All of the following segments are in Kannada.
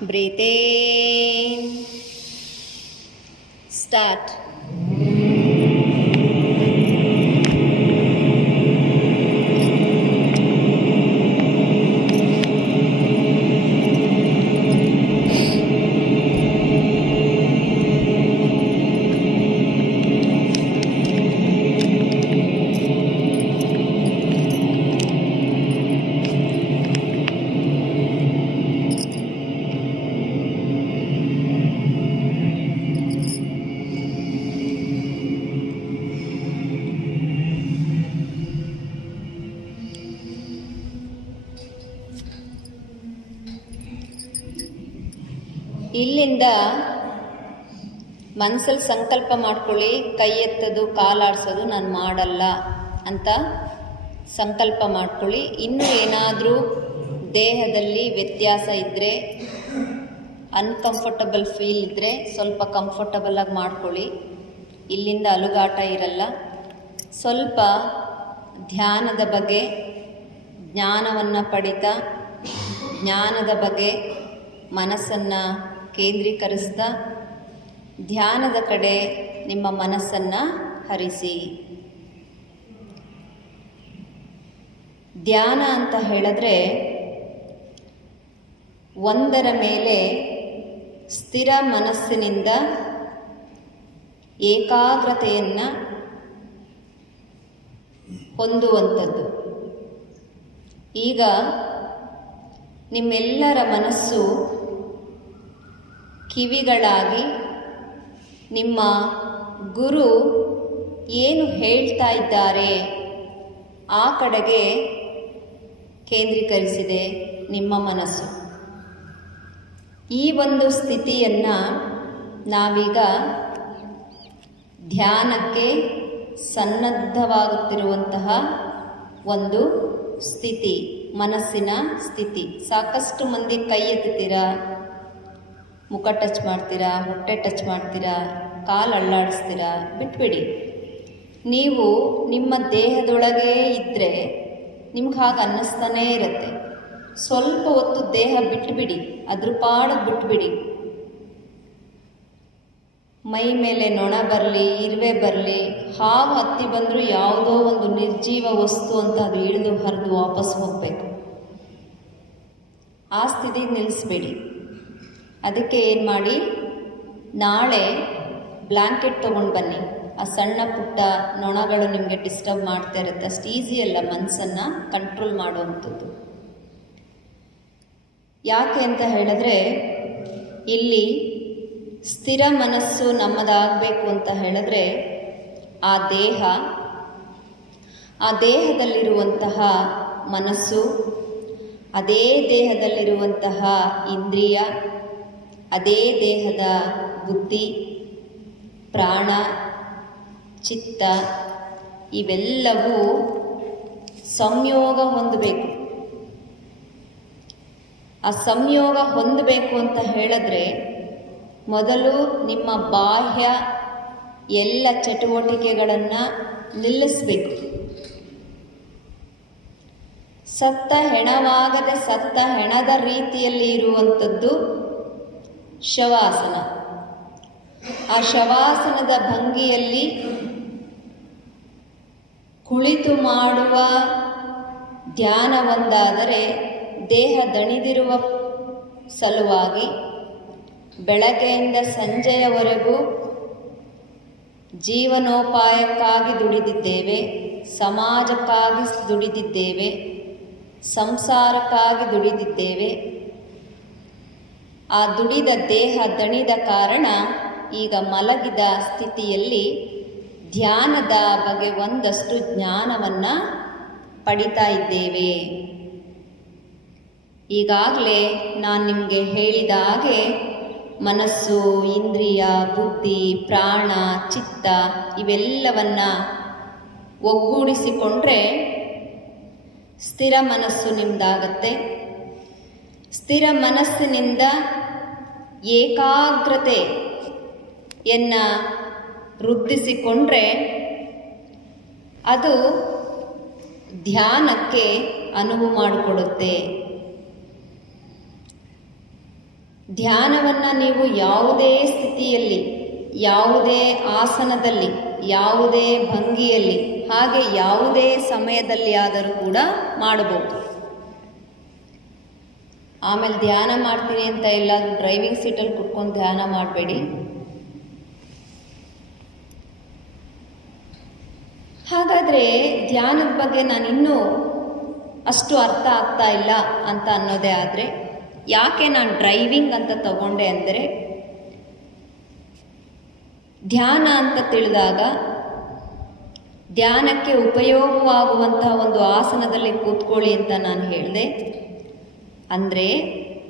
Breathe in. Start. ಮನಸ್ಸಲ್ಲಿ ಸಂಕಲ್ಪ ಮಾಡ್ಕೊಳ್ಳಿ, ಕೈ ಎತ್ತೋದು ಕಾಲಾಡಿಸೋದು ನಾನು ಮಾಡಲ್ಲ ಅಂತ ಸಂಕಲ್ಪ ಮಾಡ್ಕೊಳ್ಳಿ. ಇನ್ನೂ ಏನಾದರೂ ದೇಹದಲ್ಲಿ ವ್ಯತ್ಯಾಸ ಇದ್ದರೆ ಅನ್ಕಂಫರ್ಟಬಲ್ ಫೀಲ್ ಇದ್ದರೆ ಸ್ವಲ್ಪ ಕಂಫರ್ಟಬಲಾಗಿ ಮಾಡ್ಕೊಳ್ಳಿ. ಇಲ್ಲಿಂದ ಅಲುಗಾಟ ಇರಲ್ಲ. ಸ್ವಲ್ಪ ಧ್ಯಾನದ ಬಗ್ಗೆ ಜ್ಞಾನವನ್ನು ಪಡಿತಾ, ಜ್ಞಾನದ ಬಗ್ಗೆ ಮನಸ್ಸನ್ನು ಕೇಂದ್ರೀಕರಿಸ್ತಾ ಧ್ಯಾನದ ಕಡೆ ನಿಮ್ಮ ಮನಸ್ಸನ್ನು ಹರಿಸಿ. ಧ್ಯಾನ ಅಂತ ಹೇಳಿದ್ರೆ ಒಂದರ ಮೇಲೆ ಸ್ಥಿರ ಮನಸ್ಸಿನಿಂದ ಏಕಾಗ್ರತೆಯನ್ನು ಹೊಂದುವಂಥದ್ದು. ಈಗ ನಿಮ್ಮೆಲ್ಲರ ಮನಸ್ಸು ಕಿವಿಗಳಾಗಿ ನಿಮ್ಮ ಗುರು ಏನು ಹೇಳ್ತಾ ಇದ್ದಾರೆ? ಆ ಕಡೆಗೆ ಕೇಂದ್ರೀಕರಿಸಿದೆ ನಿಮ್ಮ ಮನಸ್ಸು. ಈ ಒಂದು ಸ್ಥಿತಿಯನ್ನು ನಾವೀಗ ಧ್ಯಾನಕ್ಕೆ ಸನ್ನದ್ಧವಾಗುತ್ತಿರುವಂತಹ ಒಂದು ಸ್ಥಿತಿ, ಮನಸ್ಸಿನ ಸ್ಥಿತಿ. ಸಾಕಷ್ಟು ಮಂದಿ ಕೈ ಎತ್ತುತ್ತೀರಾ ಮುಖ ಟಚ್ ಮಾಡ್ತೀರಾ, ಹೊಟ್ಟೆ ಟಚ್ ಮಾಡ್ತೀರಾ, ಕಾಲು ಅಳ್ಳಾಡಿಸ್ತೀರಾ, ಬಿಟ್ಬಿಡಿ. ನೀವು ನಿಮ್ಮ ದೇಹದೊಳಗೆ ಇದ್ದರೆ ನಿಮ್ಗೆ ಹಾಗೆ ಅನ್ನಿಸ್ತಾನೇ ಇರುತ್ತೆ. ಸ್ವಲ್ಪ ಹೊತ್ತು ದೇಹ ಬಿಟ್ಬಿಡಿ, ಅದ್ರ ಪಾಡು ಬಿಟ್ಬಿಡಿ. ಮೈ ಮೇಲೆ ನೊಣ ಬರಲಿ, ಇರುವೆ ಬರಲಿ, ಹಾವು ಹತ್ತಿ ಬಂದರೂ ಯಾವುದೋ ಒಂದು ನಿರ್ಜೀವ ವಸ್ತು ಅಂತ ಅದು ಇಳಿದು ಹರಿದು ವಾಪಸ್ ಹೋಗಬೇಕು. ಆ ಸ್ಥಿತಿಗೆ ನಿಲ್ಲಿಸ್ಬೇಡಿ. ಅದಕ್ಕೆ ಏನು ಮಾಡಿ? ನಾಳೆ ಬ್ಲ್ಯಾಂಕೆಟ್ ತೊಗೊಂಡು ಬನ್ನಿ. ಆ ಸಣ್ಣ ಪುಟ್ಟ ನೊಣಗಳು ನಿಮಗೆ ಡಿಸ್ಟರ್ಬ್ ಮಾಡ್ತಾ ಇರುತ್ತೆ. ಅಷ್ಟು ಈಸಿ ಅಲ್ಲ ಮನಸ್ಸನ್ನು ಕಂಟ್ರೋಲ್ ಮಾಡುವಂಥದ್ದು. ಯಾಕೆ ಅಂತ ಹೇಳಿದ್ರೆ, ಇಲ್ಲಿ ಸ್ಥಿರ ಮನಸ್ಸು ನಮ್ಮದಾಗಬೇಕು ಅಂತ ಹೇಳಿದ್ರೆ, ಆ ದೇಹ, ಆ ದೇಹದಲ್ಲಿರುವಂತಹ ಮನಸ್ಸು, ಅದೇ ದೇಹದಲ್ಲಿರುವಂತಹ ಇಂದ್ರಿಯ ಅದೇ ದೇಹದ ಬುದ್ಧಿ, ಪ್ರಾಣ, ಚಿತ್ತ ಇವೆಲ್ಲವೂ ಸಂಯೋಗ ಹೊಂದಬೇಕು. ಆ ಸಂಯೋಗ ಹೊಂದಬೇಕು ಅಂತ ಹೇಳಿದ್ರೆ ಮೊದಲು ನಿಮ್ಮ ಬಾಹ್ಯ ಎಲ್ಲ ಚಟುವಟಿಕೆಗಳನ್ನು ನಿಲ್ಲಿಸಬೇಕು. ಸತ್ತ ಹೆಣವಾಗದೆ ಸತ್ತ ಹೆಣದ ರೀತಿಯಲ್ಲಿ ಇರುವಂಥದ್ದು ಶವಾಸನ. ಆ ಶವಾಸನದ ಭಂಗಿಯಲ್ಲಿ ಕುಳಿತು ಮಾಡುವ ಧ್ಯಾನ ಒಂದಾದರೆ ದೇಹ ದಣಿದಿರುವ ಸಲುವಾಗಿ ಬೆಳಗ್ಗೆಯಿಂದ ಸಂಜೆಯವರೆಗೂ ಜೀವನೋಪಾಯಕ್ಕಾಗಿ ದುಡಿದಿದ್ದೇವೆ, ಸಮಾಜಕ್ಕಾಗಿ ದುಡಿದಿದ್ದೇವೆ, ಸಂಸಾರಕ್ಕಾಗಿ ದುಡಿದಿದ್ದೇವೆ ಆ ದುಡಿದ ದೇಹ ದಣಿದ ಕಾರಣ ಈಗ ಮಲಗಿದ ಸ್ಥಿತಿಯಲ್ಲಿ ಧ್ಯಾನದ ಬಗ್ಗೆ ಒಂದಷ್ಟು ಜ್ಞಾನವನ್ನು ಪಡಿತಾ ಇದ್ದೇವೆ. ಈಗಾಗಲೇ ನಾನು ನಿಮಗೆ ಹೇಳಿದ ಹಾಗೆ ಮನಸ್ಸು, ಇಂದ್ರಿಯ, ಬುದ್ಧಿ, ಪ್ರಾಣ, ಚಿತ್ತ ಇವೆಲ್ಲವನ್ನ ಒಗ್ಗೂಡಿಸಿಕೊಂಡ್ರೆ ಸ್ಥಿರ ಮನಸ್ಸು ನಿಮ್ಮದಾಗತ್ತೆ ಸ್ಥಿರ ಮನಸ್ಸಿನಿಂದ ಏಕಾಗ್ರತೆಯನ್ನು ವೃದ್ಧಿಸಿಕೊಂಡ್ರೆ ಅದು ಧ್ಯಾನಕ್ಕೆ ಅನುವು ಮಾಡಿಕೊಡುತ್ತೆ. ಧ್ಯಾನವನ್ನು ನೀವು ಯಾವುದೇ ಸ್ಥಿತಿಯಲ್ಲಿ, ಯಾವುದೇ ಆಸನದಲ್ಲಿ, ಯಾವುದೇ ಭಂಗಿಯಲ್ಲಿ, ಹಾಗೆ ಯಾವುದೇ ಸಮಯದಲ್ಲಿ ಆದರೂ ಕೂಡ ಮಾಡಬಹುದು. ಆಮೇಲೆ ಧ್ಯಾನ ಮಾಡ್ತೀನಿ ಅಂತ ಇಲ್ಲ ಡ್ರೈವಿಂಗ್ ಸೀಟಲ್ಲಿ ಕುತ್ಕೊಂಡು ಧ್ಯಾನ ಮಾಡಬೇಡಿ. ಹಾಗಾದರೆ ಧ್ಯಾನದ ಬಗ್ಗೆ ನಾನು ಇನ್ನೂ ಅಷ್ಟು ಅರ್ಥ ಆಗ್ತಾ ಇಲ್ಲ ಅಂತ ಅನ್ನೋದೇ ಆದರೆ, ಯಾಕೆ ನಾನು ಡ್ರೈವಿಂಗ್ ಅಂತ ತಗೊಂಡೆ ಅಂದರೆ, ಧ್ಯಾನ ಅಂತ ತಿಳಿದಾಗ ಧ್ಯಾನಕ್ಕೆ ಉಪಯೋಗವಾಗುವಂತಹ ಒಂದು ಆಸನದಲ್ಲಿ ಕೂತ್ಕೊಳ್ಳಿ ಅಂತ ನಾನು ಹೇಳಿದೆ. ಅಂದರೆ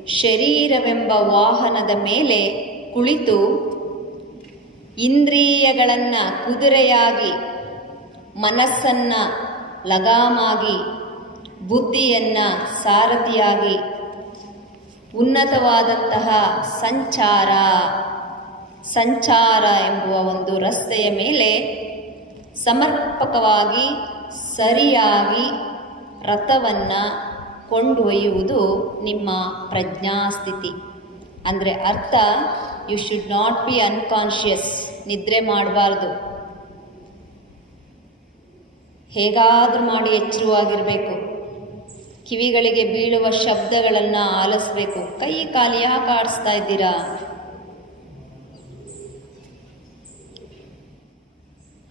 ಶರೀರವೆಂಬ ವಾಹನದ ಮೇಲೆ ಕುಳಿತು ಇಂದ್ರಿಯಗಳನ್ನು ಕುದುರೆಯಾಗಿ, ಮನಸ್ಸನ್ನು ಲಗಾಮಾಗಿ, ಬುದ್ಧಿಯನ್ನು ಸಾರಥಿಯಾಗಿ, ಉನ್ನತವಾದಂತಹ ಸಂಚಾರ ಸಂಚಾರ ಎಂಬುವ ಒಂದು ರಸ್ತೆಯ ಮೇಲೆ ಸಮರ್ಪಕವಾಗಿ ಸರಿಯಾಗಿ ರಥವನ್ನು ಕೊಂಡೊಯ್ಯುವುದು ನಿಮ್ಮ ಪ್ರಜ್ಞಾಸ್ಥಿತಿ. ಅಂದರೆ ಅರ್ಥ you should not be unconscious ನಿದ್ರೆ ಮಾಡಬಾರ್ದು. ಹೇಗಾದರೂ ಮಾಡಿ ಎಚ್ಚರವಾಗಿರಬೇಕು. ಕಿವಿಗಳಿಗೆ ಬೀಳುವ ಶಬ್ದಗಳನ್ನು ಆಲಿಸ್ಬೇಕು. ಕೈ ಕಾಲು ಯಾಕೆ ಆಡಿಸ್ತಾ ಇದ್ದೀರಾ?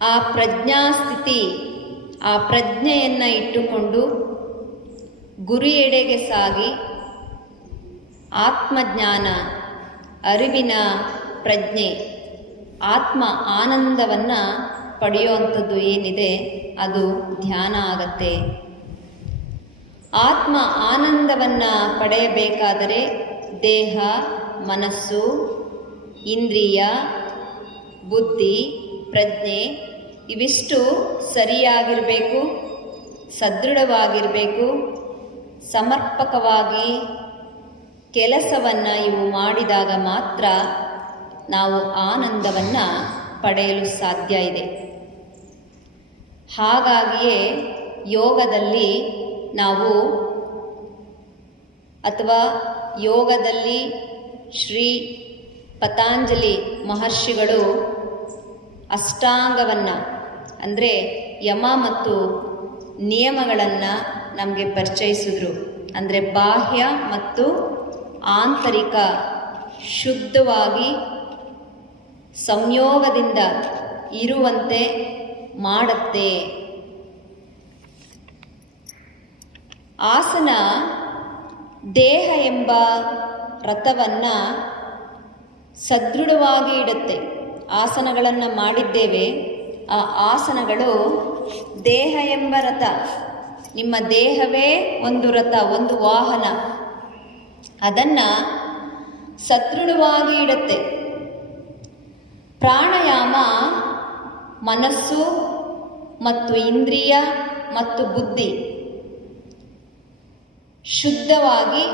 ಆ ಪ್ರಜ್ಞಾಸ್ಥಿತಿ, ಆ ಪ್ರಜ್ಞೆಯನ್ನು ಇಟ್ಟುಕೊಂಡು ಗುರಿಯೆಡೆಗೆ ಸಾಗಿ ಆತ್ಮಜ್ಞಾನ, ಅರಿವಿನ ಪ್ರಜ್ಞೆ, ಆತ್ಮ ಆನಂದವನ್ನು ಪಡೆಯುವಂಥದ್ದು ಏನಿದೆ ಅದು ಧ್ಯಾನ ಆಗತ್ತೆ. ಆತ್ಮ ಆನಂದವನ್ನು ಪಡೆಯಬೇಕಾದರೆ ದೇಹ, ಮನಸ್ಸು, ಇಂದ್ರಿಯ, ಬುದ್ಧಿ, ಪ್ರಜ್ಞೆ ಇವಿಷ್ಟು ಸರಿಯಾಗಿರಬೇಕು, ಸದೃಢವಾಗಿರಬೇಕು. ಸಮರ್ಪಕವಾಗಿ ಕೆಲಸವನ್ನು ಇವು ಮಾಡಿದಾಗ ಮಾತ್ರ ನಾವು ಆನಂದವನ್ನು ಪಡೆಯಲು ಸಾಧ್ಯ ಇದೆ. ಹಾಗಾಗಿಯೇ ಯೋಗದಲ್ಲಿ ನಾವು ಅಥವಾ ಯೋಗದಲ್ಲಿ ಶ್ರೀ ಪತಾಂಜಲಿ ಮಹರ್ಷಿಗಳು ಅಷ್ಟಾಂಗವನ್ನು, ಅಂದರೆ ಯಮ ಮತ್ತು ನಿಯಮಗಳನ್ನು ನಮಗೆ ಪರಿಚಯಿಸಿದ್ರು. ಅಂದರೆ ಬಾಹ್ಯ ಮತ್ತು ಆಂತರಿಕ ಶುದ್ಧವಾಗಿ ಸಂಯೋಗದಿಂದ ಇರುವಂತೆ ಮಾಡುತ್ತೆ. ಆಸನ ದೇಹ ಎಂಬ ರಥವನ್ನು ಸದೃಢವಾಗಿ ಇಡುತ್ತೆ. ಆಸನಗಳನ್ನು ಮಾಡಿದ್ದೇವೆ. ಆ ಆಸನಗಳು ದೇಹ ಎಂಬ ರಥ. ನಿಮ್ಮ ದೇಹವೇ ಒಂದು ರಥ, ಒಂದು ವಾಹನ. ಅದನ್ನು ಸದೃಢವಾಗಿ ಇಡುತ್ತೆ. ಪ್ರಾಣಾಯಾಮ ಮನಸ್ಸು ಮತ್ತು ಇಂದ್ರಿಯ ಮತ್ತು ಬುದ್ಧಿ ಶುದ್ಧವಾಗಿ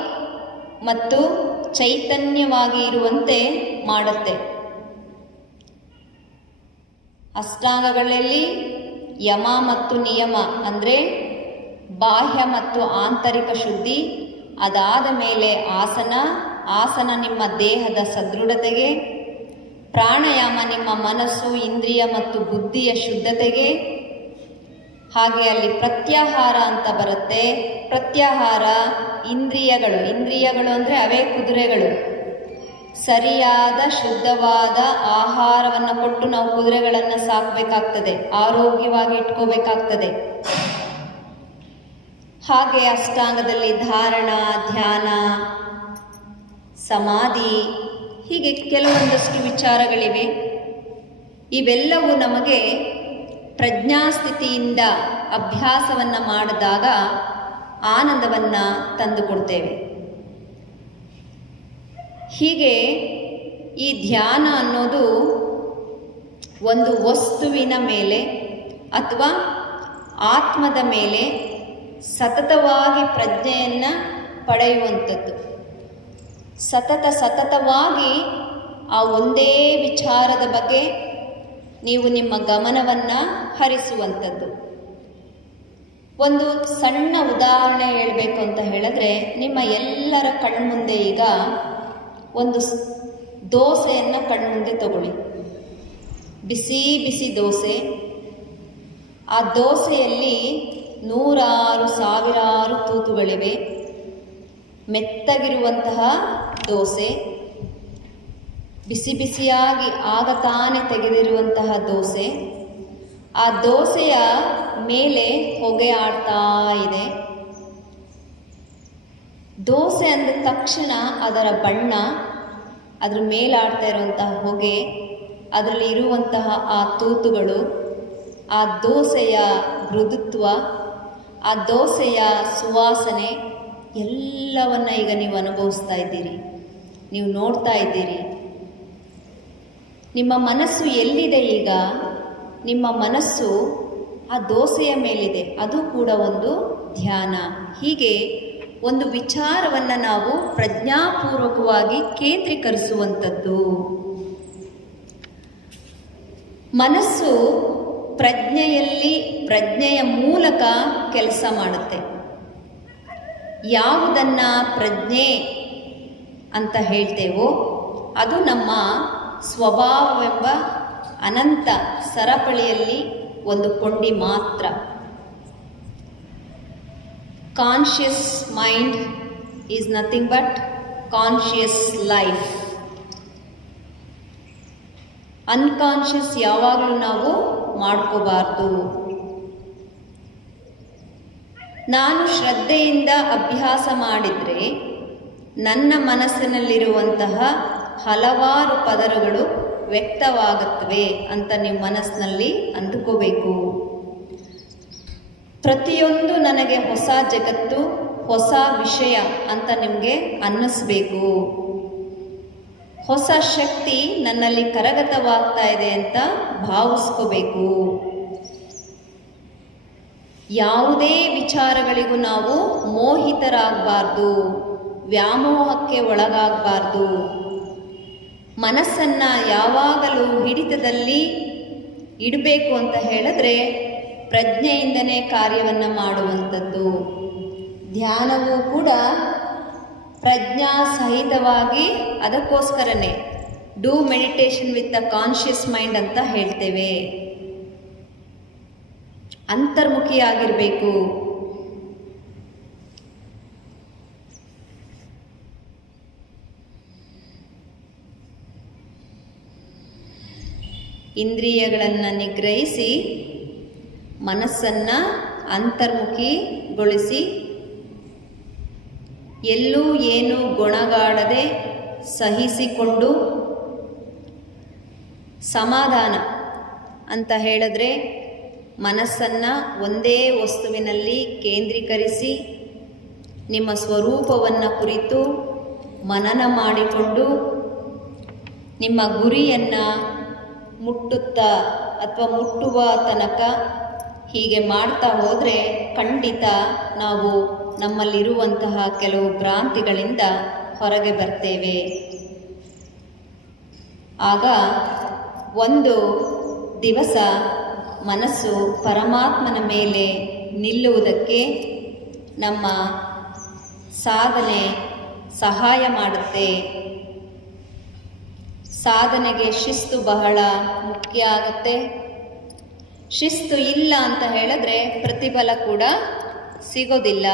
ಮತ್ತು ಚೈತನ್ಯವಾಗಿ ಇರುವಂತೆ ಮಾಡುತ್ತೆ. ಅಷ್ಟಾಂಗಗಳಲ್ಲಿ ಯಮ ಮತ್ತು ನಿಯಮ ಅಂದರೆ ಬಾಹ್ಯ ಮತ್ತು ಆಂತರಿಕ ಶುದ್ಧಿ, ಅದಾದ ಮೇಲೆ ಆಸನ ಆಸನ ನಿಮ್ಮ ದೇಹದ ಸದೃಢತೆಗೆ, ಪ್ರಾಣಾಯಾಮ ನಿಮ್ಮ ಮನಸ್ಸು, ಇಂದ್ರಿಯ ಮತ್ತು ಬುದ್ಧಿಯ ಶುದ್ಧತೆಗೆ. ಹಾಗೆ ಅಲ್ಲಿ ಪ್ರತ್ಯಾಹಾರ ಅಂತ ಬರುತ್ತೆ. ಪ್ರತ್ಯಾಹಾರ ಇಂದ್ರಿಯಗಳು ಇಂದ್ರಿಯಗಳು ಅಂದರೆ ಅವೇ ಕುದುರೆಗಳು. ಸರಿಯಾದ, ಶುದ್ಧವಾದ ಆಹಾರವನ್ನು ಕೊಟ್ಟು ನಾವು ಕುದುರೆಗಳನ್ನು ಸಾಕಬೇಕಾಗ್ತದೆ, ಆರೋಗ್ಯವಾಗಿ ಇಟ್ಕೋಬೇಕಾಗ್ತದೆ. ಹಾಗೆ ಅಷ್ಟಾಂಗದಲ್ಲಿ ಧಾರಣ, ಧ್ಯಾನ, ಸಮಾಧಿ, ಹೀಗೆ ಕೆಲವೊಂದಷ್ಟು ವಿಚಾರಗಳಿವೆ. ಇವೆಲ್ಲವೂ ನಮಗೆ ಪ್ರಜ್ಞಾಸ್ಥಿತಿಯಿಂದ ಅಭ್ಯಾಸವನ್ನು ಮಾಡಿದಾಗ ಆನಂದವನ್ನು ತಂದುಕೊಡ್ತೇವೆ. ಹೀಗೆ ಈ ಧ್ಯಾನ ಅನ್ನೋದು ಒಂದು ವಸ್ತುವಿನ ಮೇಲೆ ಅಥವಾ ಆತ್ಮದ ಮೇಲೆ ಸತತವಾಗಿ ಪ್ರಜ್ಞೆಯನ್ನು ಪಡೆಯುವಂಥದ್ದು. ಸತತ ಸತತವಾಗಿ ಆ ಒಂದೇ ವಿಚಾರದ ಬಗ್ಗೆ ನೀವು ನಿಮ್ಮ ಗಮನವನ್ನು ಹರಿಸುವಂಥದ್ದು. ಒಂದು ಸಣ್ಣ ಉದಾಹರಣೆ ಹೇಳಬೇಕು ಅಂತ ಹೇಳಿದ್ರೆ, ನಿಮ್ಮ ಎಲ್ಲರ ಕಣ್ಮುಂದೆ ಈಗ ಒಂದು ದೋಸೆಯನ್ನು ಕಣ್ಮುಂದೆ ತಗೊಳ್ಳಿ. ಬಿಸಿ ಬಿಸಿ ದೋಸೆ. ಆ ದೋಸೆಯಲ್ಲಿ ನೂರಾರು ಸಾವಿರಾರು ತೂತುಗಳಿವೆ. ಮೆತ್ತಗಿರುವಂತಹ ದೋಸೆ, ಬಿಸಿ ಬಿಸಿಯಾಗಿ ಆಗ ತಾನೇ ತೆಗೆದಿರುವಂತಹ ದೋಸೆ. ಆ ದೋಸೆಯ ಮೇಲೆ ಹೊಗೆ ಆಡ್ತಾ ಇದೆ. ದೋಸೆ ಅಂದ ತಕ್ಷಣ ಅದರ ಬಣ್ಣ, ಅದ್ರ ಮೇಲಾಡ್ತಾ ಇರುವಂತಹ ಹೊಗೆ, ಅದರಲ್ಲಿ ಇರುವಂತಹ ಆ ತೂತುಗಳು, ಆ ದೋಸೆಯ ಮೃದುತ್ವ ಆ ದೋಸೆಯ ಸುವಾಸನೆ ಎಲ್ಲವನ್ನ ಈಗ ನೀವು ಅನುಭವಿಸ್ತಾ ಇದ್ದೀರಿ. ನೀವು ನೋಡ್ತಾ ಇದ್ದೀರಿ. ನಿಮ್ಮ ಮನಸ್ಸು ಎಲ್ಲಿದೆ ಈಗ? ನಿಮ್ಮ ಮನಸ್ಸು ಆ ದೋಸೆಯ ಮೇಲಿದೆ. ಅದು ಕೂಡ ಒಂದು ಧ್ಯಾನ. ಹೀಗೆ ಒಂದು ವಿಚಾರವನ್ನು ನಾವು ಪ್ರಜ್ಞಾಪೂರ್ವಕವಾಗಿ ಕೇಂದ್ರೀಕರಿಸುವಂಥದ್ದು. ಮನಸ್ಸು ಪ್ರಜ್ಞೆಯಲ್ಲಿ ಪ್ರಜ್ಞೆಯ ಮೂಲಕ ಕೆಲಸ ಮಾಡುತ್ತೆ. ಯಾವುದನ್ನು ಪ್ರಜ್ಞೆ ಅಂತ ಹೇಳ್ತೇವೋ, ಅದು ನಮ್ಮ ಸ್ವಭಾವವೆಂಬ ಅನಂತ ಸರಪಳಿಯಲ್ಲಿ ಒಂದು ಕೊಂಡಿ ಮಾತ್ರ. Conscious mind is nothing but conscious life unconscious ಯಾವಾಗಲೂ ನಾವು ಮಾಡ್ಕೋಬಾರ್ದು. ನಾನು ಶ್ರದ್ಧೆಯಿಂದ ಅಭ್ಯಾಸ ಮಾಡಿದರೆ ನನ್ನ ಮನಸ್ಸಿನಲ್ಲಿರುವಂತಹ ಹಲವಾರು ಪದರಗಳು ವ್ಯಕ್ತವಾಗುತ್ತವೆ ಅಂತ ನಿಮ್ಮ ಮನಸ್ಸಿನಲ್ಲಿ ಅಂದುಕೋಬೇಕು. ಪ್ರತಿಯೊಂದು ನನಗೆ ಹೊಸ ಜಗತ್ತು, ಹೊಸ ವಿಷಯ ಅಂತ ನಿಮಗೆ ಅನ್ನಿಸ್ಬೇಕು. ಹೊಸ ಶಕ್ತಿ ನನ್ನಲ್ಲಿ ಕರಗತವಾಗ್ತಾ ಇದೆ ಅಂತ ಭಾವಿಸ್ಕೋಬೇಕು. ಯಾವುದೇ ವಿಚಾರಗಳಿಗೂ ನಾವು ಮೋಹಿತರಾಗಬಾರ್ದು, ವ್ಯಾಮೋಹಕ್ಕೆ ಒಳಗಾಗಬಾರ್ದು. ಮನಸ್ಸನ್ನು ಯಾವಾಗಲೂ ಹಿಡಿತದಲ್ಲಿ ಇಡಬೇಕು ಅಂತ ಹೇಳಿದ್ರೆ ಪ್ರಜ್ಞೆಯಿಂದನೇ ಕಾರ್ಯವನ್ನು ಮಾಡುವಂಥದ್ದು. ಧ್ಯಾನವೂ ಕೂಡ ಪ್ರಜ್ಞಾ ಸಹಿತವಾಗಿ ಅದಕ್ಕೋಸ್ಕರನೇ. Do meditation with the conscious mind ಅಂತ ಹೇಳ್ತೇವೆ. ಅಂತರ್ಮುಖಿಯಾಗಿರಬೇಕು. ಇಂದ್ರಿಯಗಳನ್ನು ನಿಗ್ರಹಿಸಿ ಮನಸ್ಸನ್ನು ಅಂತರ್ಮುಖಿಗೊಳಿಸಿ ಎಲ್ಲೂ ಏನು ಗೊಣಗಾಡದೆ ಸಹಿಸಿಕೊಂಡು ಸಮಾಧಾನ ಅಂತ ಹೇಳಿದ್ರೆ ಮನಸ್ಸನ್ನು ಒಂದೇ ವಸ್ತುವಿನಲ್ಲಿ ಕೇಂದ್ರೀಕರಿಸಿ, ನಿಮ್ಮ ಸ್ವರೂಪವನ್ನು ಕುರಿತು ಮನನ ಮಾಡಿಕೊಂಡು, ನಿಮ್ಮ ಗುರಿಯನ್ನು ಮುಟ್ಟುತ್ತಾ ಅಥವಾ ಮುಟ್ಟುವ ತನಕ ಹೀಗೆ ಮಾಡ್ತಾ ಹೋದರೆ ಖಂಡಿತ ನಾವು ನಮ್ಮಲ್ಲಿರುವಂತಹ ಕೆಲವು ಭ್ರಾಂತಿಗಳಿಂದ ಹೊರಗೆ ಬರ್ತೇವೆ. ಆಗ ಒಂದು ದಿವಸ ಮನಸ್ಸು ಪರಮಾತ್ಮನ ಮೇಲೆ ನಿಲ್ಲುವುದಕ್ಕೆ ನಮ್ಮ ಸಾಧನೆ ಸಹಾಯ ಮಾಡುತ್ತೆ. ಸಾಧನೆಗೆ ಶಿಸ್ತು ಬಹಳ ಮುಖ್ಯ ಆಗುತ್ತೆ. ಶಿಸ್ತು ಇಲ್ಲ ಅಂತ ಹೇಳಿದ್ರೆ ಪ್ರತಿಫಲ ಕೂಡ ಸಿಗೋದಿಲ್ಲ.